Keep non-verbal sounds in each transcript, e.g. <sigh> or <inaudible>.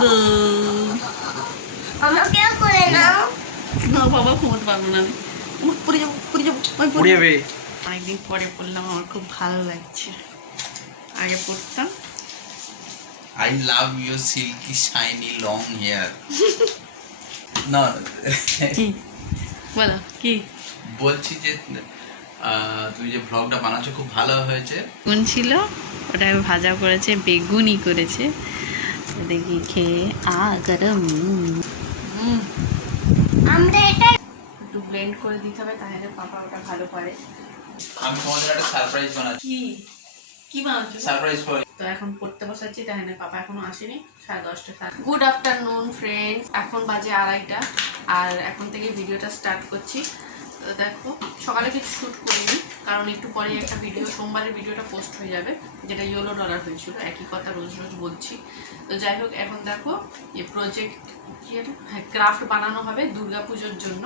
গো আমাকেও করে নাও না বাবা ঘুমোতে পারব না। আমি মুখ যাব পড়ে যাব আমি পড়ে পুড়িয়ে অনেকদিন পরে পড়লাম আমার খুব ভালো লাগছে। আগে পড়তাম। I love your silky shiny long hair না কি? <laughs> বলো কি? বলছি যে আহ, তুমি যে ব্লগটা বানাচ্ছ খুব ভালো হয়েছে। কোন ছিল ওটা ভাজা করেছে বেগুনি করেছে। খেয়ে আমরা এটা একটু ব্লেন্ড করে দিতে হবে তাহলে পাপা ওটা ভালো পারে আমি তোমাদের একটা সারপ্রাইজ বানাচ্ছি। কি? কি বানাচ্ছো? সারপ্রাইজ ফর তো এখন পড়তে বসাচ্ছি তাহলে পাপা এখনও আসেনি। সাড়ে দশটা গুড আফটারনুন ফ্রেন্ডস এখন বাজে আড়াইটা। আর এখন থেকে ভিডিওটা স্টার্ট করছি। দেখো সকালে কিছু শ্যুট করিনি কারণ একটু পরে একটা ভিডিও সোমবারের ভিডিওটা পোস্ট হয়ে যাবে যেটা ইয়েলো ডলার হয়েছিল একই কথা রোজ রোজ বলছি। তো যাই হোক এখন দেখো এই প্রজেক্ট কি হ্যাঁ ক্রাফট বানানো হবে দুর্গা পুজোর জন্য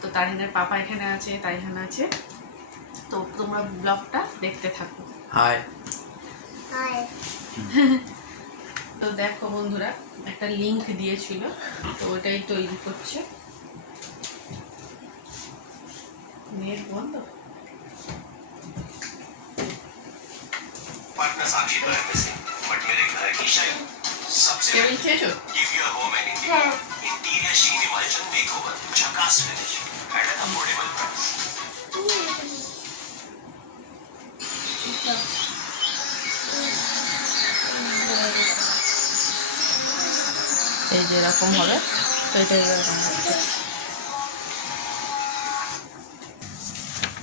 তো তারিনের পাপা এখানে আছে তাইহান আছে। তো তোমরা ব্লগটা দেখতে থাকো। হাই হাই <laughs> তো দেখো বন্ধুরা একটা লিংক দিয়েছিল তো ওটাই তৈরি করছে। নেট বন্ধ पार्टनर साक्षी तो है वैसे बट मेरे घर की शाइन सबसे টেবিল খেয়েছো गिव योर होम एन হ্যাঁ इंटीरियर शीन इमल्शन मेकओवर झकास finish at an affordable price এই যে এরকম হবে তো এটা এরকম হচ্ছে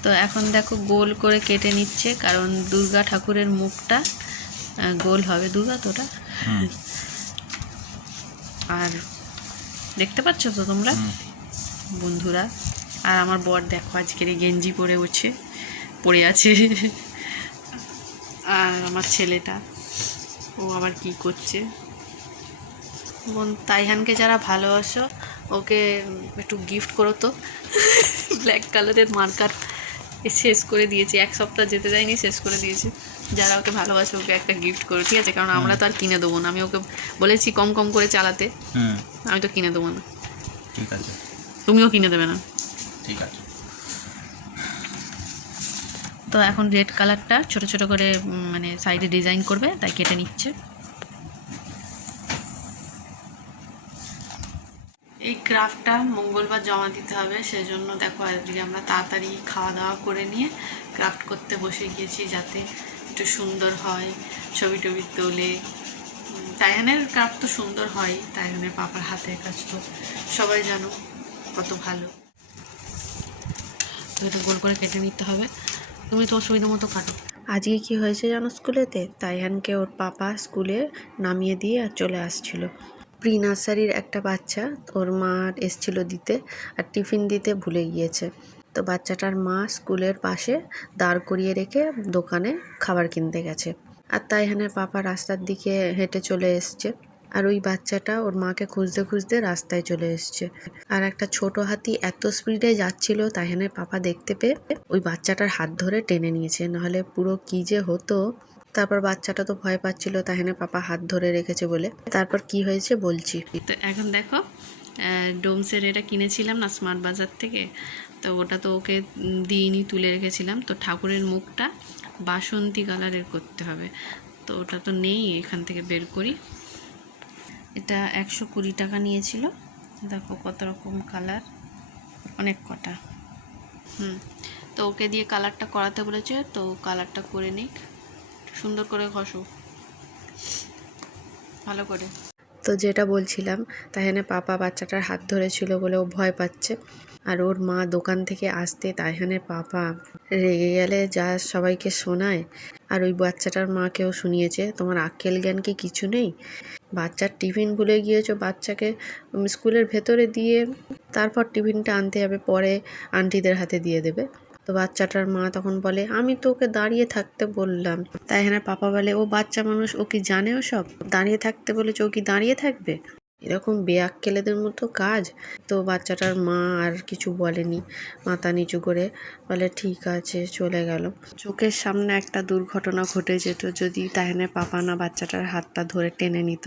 তো এখন দেখো গোল করে কেটে নিচ্ছে কারণ দুর্গা ঠাকুরের মুখটা গোল হবে দুর্গা তো ওটা। আর দেখতে পাচ্ছ তো তোমরা? বন্ধুরা আর আমার বর দেখো আজকের এই গেঞ্জি পরে উঠছে পড়ে আছে। আর আমার ছেলেটা ও আবার কি করছে? বোন তাইহানকে যারা ভালোবাসো ওকে একটু গিফট করো তো। ব্ল্যাক কালারের মার্কার শেষ করে দিয়েছি এক সপ্তাহ যেতে যায়নি শেষ করে দিয়েছি। যারা ওকে ভালোবাসে ওকে একটা গিফট করো ঠিক আছে? কারণ আমরা তো আর কিনে দেবো না। আমি ওকে বলেছি কম কম করে চালাতে। আমি তো কিনে দেবো না। ঠিক আছে। তুমিও কিনে দেবে না। ঠিক আছে। তো এখন রেড কালারটা ছোট ছোট করে মানে সাইডে ডিজাইন করবে তাই কেটে নিচ্ছে। এই ক্রাফটটা মঙ্গলবার জমা দিতে হবে, সেজন্য দেখো আজকে আমরা তাড়াতাড়ি খাওয়া দাওয়া করে নিয়ে ক্রাফট করতে বসে গিয়েছি যাতে একটু সুন্দর হয়, ছবি টবি তোলে। তাইহানের ক্রাফট তো সুন্দর হয় তাইহানের পাপার হাতের কাজ তো সবাই জানো কত ভালো। এটা গোল করে কেটে নিতে হবে। তুমি তো সুবিধা মতো কাটো। আজকে কি হয়েছে জানো স্কুলেতে? তাইহানকে ওর পাপা স্কুলে নামিয়ে দিয়ে আর চলে আসছিল। প্রি নার্সারির একটা বাচ্চা, ওর মা এসছিল দিতে আর টিফিন দিতে ভুলে গিয়েছে। তো বাচ্চাটার মা স্কুলের পাশে দাঁড় করিয়ে রেখে দোকানে খাবার কিনতে গেছে। আর তাই তাইহানের পাপা রাস্তার দিকে হেঁটে চলে এসছে। আর ওই বাচ্চাটা ওর মাকে খুঁজতে খুঁজতে রাস্তায় চলে এসছে। আর একটা ছোট হাতি এত স্পিডে যাচ্ছিল, তাইহানের পাপা দেখতে পেয়ে ওই বাচ্চাটার হাত ধরে টেনে নিয়েছে। নাহলে পুরো কি যে হতো তারপর বাচ্চাটা তো ভয় পাচ্ছিল তাহেনে পাপা হাত ধরে রেখেছে বলে। তারপর কি হয়েছে বলছি। তো এখন দেখো ডোমসের এটা কিনেছিলাম না স্মার্ট বাজার থেকে, তো ওটা তো ওকে দিইনি, তুলে রেখেছিলাম। তো ঠাকুরের মুখটা বাসন্তী কালারের করতে হবে। তো ওটা তো নেই, এখান থেকে বের করি। এটা একশো কুড়ি টাকা নিয়েছিল। দেখো কত রকম কালার, অনেক কটা। হুম, তো ওকে দিয়ে কালারটা করাতে বলেছে, তো কালারটা করে নিক। সুন্দর করে ঘষো। ভালো করে। তো যেটা বলছিলাম, তাইহানে পাপা বাচ্চাটার হাত ধরেছিল বলে ও ভয় পাচ্ছে। আর ওর মা দোকান থেকে আসতে তাইহানের পাপা রেগে গেলে যা সবাইকে শোনায়। আর ওই বাচ্চাটার মাকেও শুনিয়েছে, তোমার আক্কেল জ্ঞান কি কিছু নেই? বাচ্চার টিফিন ভুলে গিয়েছো বাচ্চাকে স্কুলের ভেতরে দিয়ে তারপর টিফিনটা আনতে যাবে পরে আন্টিদের হাতে দিয়ে দেবে। তো বাচ্চাটার মা তখন বলে, আমি তো ওকে দাঁড়িয়ে থাকতে বললাম। তাই হ্যাঁ পাপা বলে, ও বাচ্চা মানুষ, ও কি জানে ও সব দাঁড়িয়ে থাকতে বলেছে, ও কি দাঁড়িয়ে থাকবে? এরকম বেয়াক্কেলেদের মতো কাজ? তো বাচ্চাটার মা আর কিছু বলেনি। মাথা নিচু করে বলে, ঠিক আছে, চলে গেল। চোখের সামনে একটা দুর্ঘটনা ঘটে যেত যদি তাহলে পাপা না বাচ্চাটার হাতটা ধরে টেনে নিত।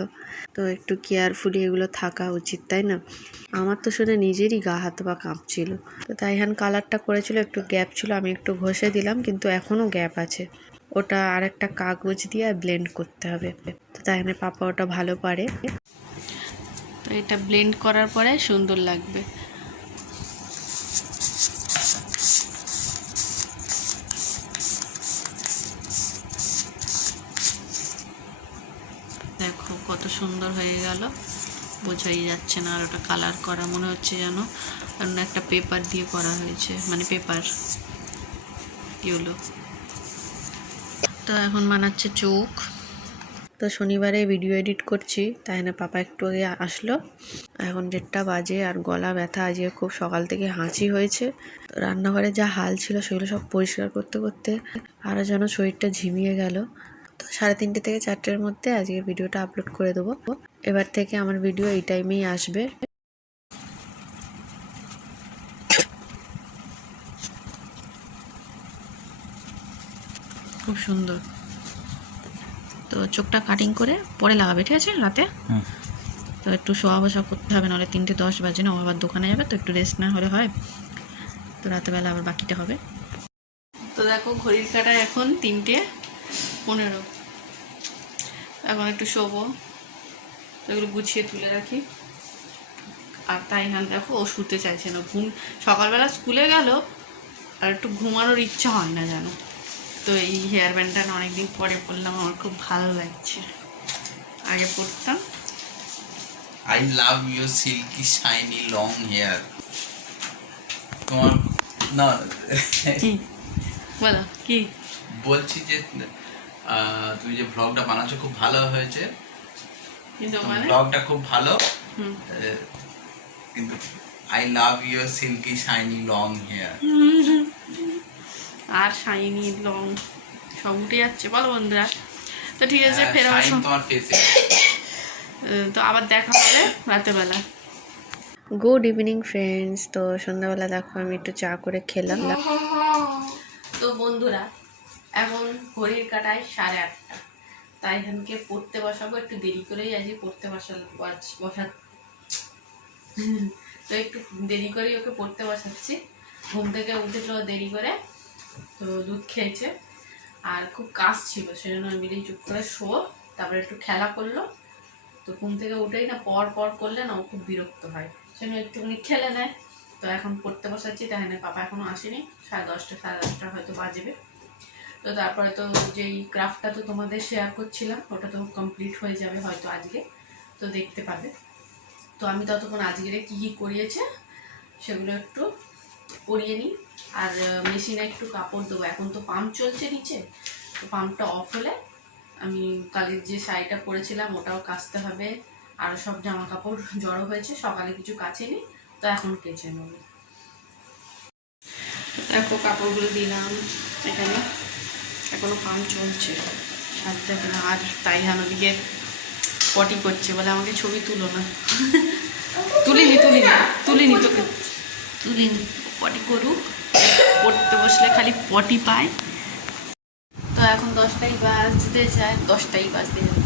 তো একটু কেয়ারফুলি এগুলো থাকা উচিত, তাই না? আমার তো শুনে নিজেরই গা হাত পা কাঁপছিল। তো তাইহান কালারটা করেছিল, একটু গ্যাপ ছিল, আমি একটু ঘষে দিলাম, কিন্তু এখনও গ্যাপ আছে। ওটা আর একটা কাগজ দিয়ে ব্লেন্ড করতে হবে। তো তাইহানে পাপা ওটা ভালো পারে। তো এটা ব্লেন্ড করার পরে সুন্দর লাগবে। দেখো কত সুন্দর হয়ে গেল। বোঝাই যাচ্ছে না আর ওটা কালার করা, মনে হচ্ছে যেন অন্য একটা পেপার দিয়ে করা হয়েছে মানে পেপার ইয়েলো তো এখন বানাচ্ছে চোখ। তো শনিবারে ভিডিও এডিট করছি, তাই না পাপা একটু আগে আসলো। এখন দেড়টা বাজে আর গলা ব্যথা আজকে খুব সকাল থেকে হাঁচি হয়েছে। রান্নাঘরে যা হাল ছিল সেগুলো সব পরিষ্কার করতে করতে আরও যেন শরীরটা ঝিমিয়ে গেল। তো সাড়ে তিনটে থেকে চারটের মধ্যে আজকে ভিডিওটা আপলোড করে দেবো। এবার থেকে আমার ভিডিও এই টাইমেই আসবে। খুব সুন্দর। তো চোখটা কাটিং করে পরে লাগাবে ঠিক আছে রাতে? তো একটু শোয়া বসা করতে হবে নাহলে তিনটে দশ বাজে না ও আবার দোকানে যাবে তো একটু রেস্ট না হলে হয়। তো রাতেবেলা আবার বাকিটা হবে। তো দেখো ঘড়ির কাটা এখন তিনটে পনেরো। এখন একটু শোবো এগুলো গুছিয়ে তুলে রাখি। আর তাই হান দেখো ও শুতে চাইছে না ঘুম সকালবেলা স্কুলে গেল আর একটু ঘুমানোর ইচ্ছা হয় না জানো তো এই হেয়ার ব্যান্ডটা অনেকদিন পরে পরলাম আমার খুব ভালো লাগছে। আগে পরতাম। I love your silky shiny long hair তোমার না। কি? বলো কি? বলছি যে তুমি যে ব্লগটা বানাচ্ছো খুব ভালো হয়েছে। কিন্তু তো মানে? ব্লগটা খুব ভালো। কিন্তু I love your silky shiny long hair R shiny long সব উঠে যাচ্ছে। বলো বন্ধুরা। তো ঠিক আছে ফের ফেসে আহ, তো আবার দেখা হবে রাতেবেলা। গুড ইভিনিং ফ্রেন্ডস তো সন্ধ্যাবেলা দেখো আমি একটু চা করে খেলাম। তো বন্ধুরা এখন ঘড়ির কাটায় সাড়ে আটটা। তাই এখানকে পড়তে বসাবো। একটু দেরি করেই আজকে পড়তে বসা বস- বসা তো একটু দেরি করেই ওকে পড়তে বসাচ্ছি। ঘুম থেকে উঠেছিল দেরি করে। তো দুধ খেয়েছে। আর খুব কাজ ছিল, সেজন্য আমি বলি চুপ করে শো তারপরে একটু খেলা করল। তো ঘুম থেকে উঠেই না পর পর করলে না ও খুব বিরক্ত হয়, সেজন্য একটুখানি খেলে নেয়। তো এখন পড়তে বসাচ্ছি, তাই না পাপা এখনও আসেনি, সাড়ে দশটা সাড়ে দশটা হয়তো বাজবে। তো তারপরে তো যেই ক্রাফটটা তো তোমাদের শেয়ার করছিলাম, ওটা তো কমপ্লিট হয়ে যাবে হয়তো আজকে, তো দেখতে পাবে। তো আমি ততক্ষণ আজকে কী কী করিয়েছে, সেগুলো একটু পরিয়ে নিই। আর মেশিনে একটু কাপড় দেবো। এখন তো পাম্প চলছে নিচে। তো পাম্পটা অফ হলে আমি কালের যে শাড়িটা পরেছিলাম, ওটাও কাচতে হবে। আর সব জামা কাপড় জড়ো হয়েছে, সকালে কিছু কাচেনি, তো এখন কেচে নেব। দেখো, কাপড়গুলো দিলাম এখানে। এখনও পাম্প চলছে। সারতে হবে না, আর তাই হান ওদিকে পটি করছে বলে আমাকে ছবি তুলো না। তুলিনি তুলিনি তুলিনি তোকে। তুলিনি পটি করুক। পড়তে বসলে খালি পটি পায়। তো এখন দশটাই বাজতে যায়, দশটাই বাজতে যায়।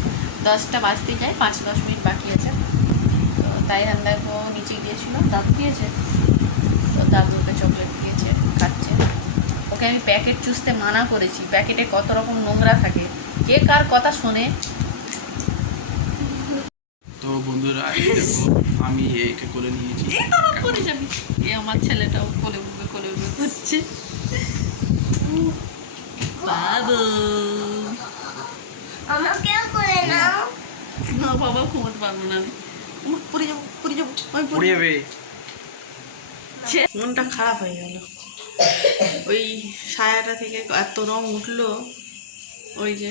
দশটা বাজতে যায়, পাঁচ দশ মিনিট বাকি আছে। তো তাই দেখো নিচে গিয়েছিল দাদু দিয়েছে। তো দাদু ওকে চকলেট দিয়েছে, খাচ্ছে। ওকে আমি প্যাকেট চুষতে মানা করেছি। প্যাকেটে কত রকম নোংরা থাকে। কে কার কথা শোনে তো বন্ধুরা এই দেখো আমি একে করে নিয়েছি। এই তো আমার করে যাবি। এ আমার ছেলেটাও কোলে উঠবে কোলে উঠবে করছে বাবু। আমাকেও করে নাও। না বাবা ঘুমাতে পারব না। আমি পড়ে যাব পড়ে যাব আমি পড়ে যাবে। ছে, মনটা খারাপ হয়ে গেল। ওই সায়াটা থেকে এত রং উঠল ওই যে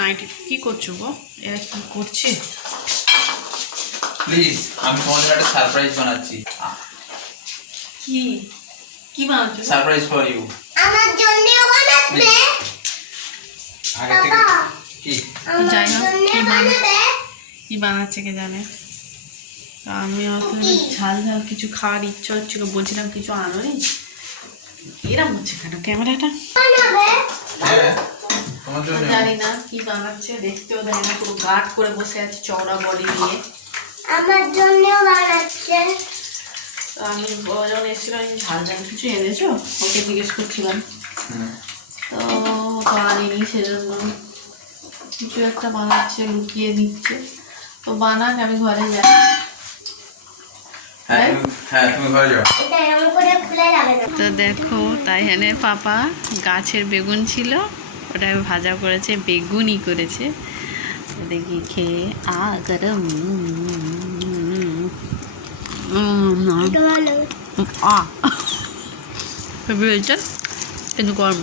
নাইটি কি করছ গো? এরা কি করছে? প্লিজ আমি তোমাদের একটা সারপ্রাইজ বানাচ্ছি। কি? কি বানাচ্ছো? সারপ্রাইজ ফর ইউ আমার জন্যও বানাবে। আগে থেকে কি? যাই হোক, কি বানাবে? কি বানাচ্ছে কে জানে? তো আমি আসলে ঝাল ঝাল কিছু খাওয়ার ইচ্ছা হচ্ছিল বলছিলাম কিছু আনোনি এরম হচ্ছে কেন? ক্যামেরাটা? বানাবে। হ্যাঁ। জন্য জানি না কি বানাচ্ছে দেখতেও দেয় না পুরো করে বসে আছে চওড়া বডি নিয়ে। আমার জন্যও বানাচ্ছে। তো আমি যখন আমি ঝাল ঝাল কিছু এনেছো? ওকে জিজ্ঞেস করছিলাম। তো সেজন্য কিছু একটা বানাচ্ছে লুকিয়ে দিচ্ছে তো বানাক আমি ঘরে যাই। হ্যাঁ হ্যাঁ তুমি ঘরে যাও। এটা এরকম করে খুলে যাবে না। তো দেখো তাই পাপা গাছের বেগুন ছিল। ওটা ভাজা করেছে বেগুনি করেছে। দেখি খেয়ে আ গরম আ। হয়েছে কিন্তু গরম।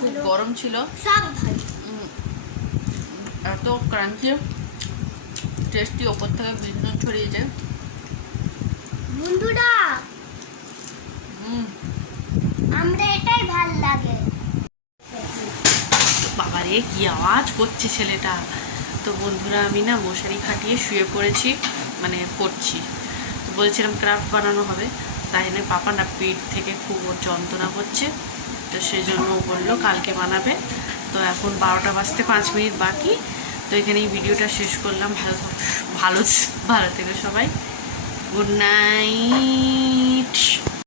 খুব গরম ছিল। এত ক্রাঞ্চি। টেস্টি ওপর থেকে বিন্দু ছড়িয়েছে বন্ধুরা উম, আমরা এটাই ভালো লাগে। বাবারে কি আওয়াজ করছে ছেলেটা। তো বন্ধুরা, আমি না মশারি খাটিয়ে শুয়ে পড়েছি মানে পড়ছি। তো বলছিলাম, ক্রাফট বানানো হবে। তাই জন্য পাপা না পিঠ থেকে খুব ওর যন্ত্রণা হচ্ছে। তো সেই জন্য বলল, কালকে বানাবে। তো এখন বারোটা বাজতে পাঁচ মিনিট বাকি। তো এখানে এই ভিডিওটা শেষ করলাম। ভালো ভালো ভালো থেকে সবাই। Good night.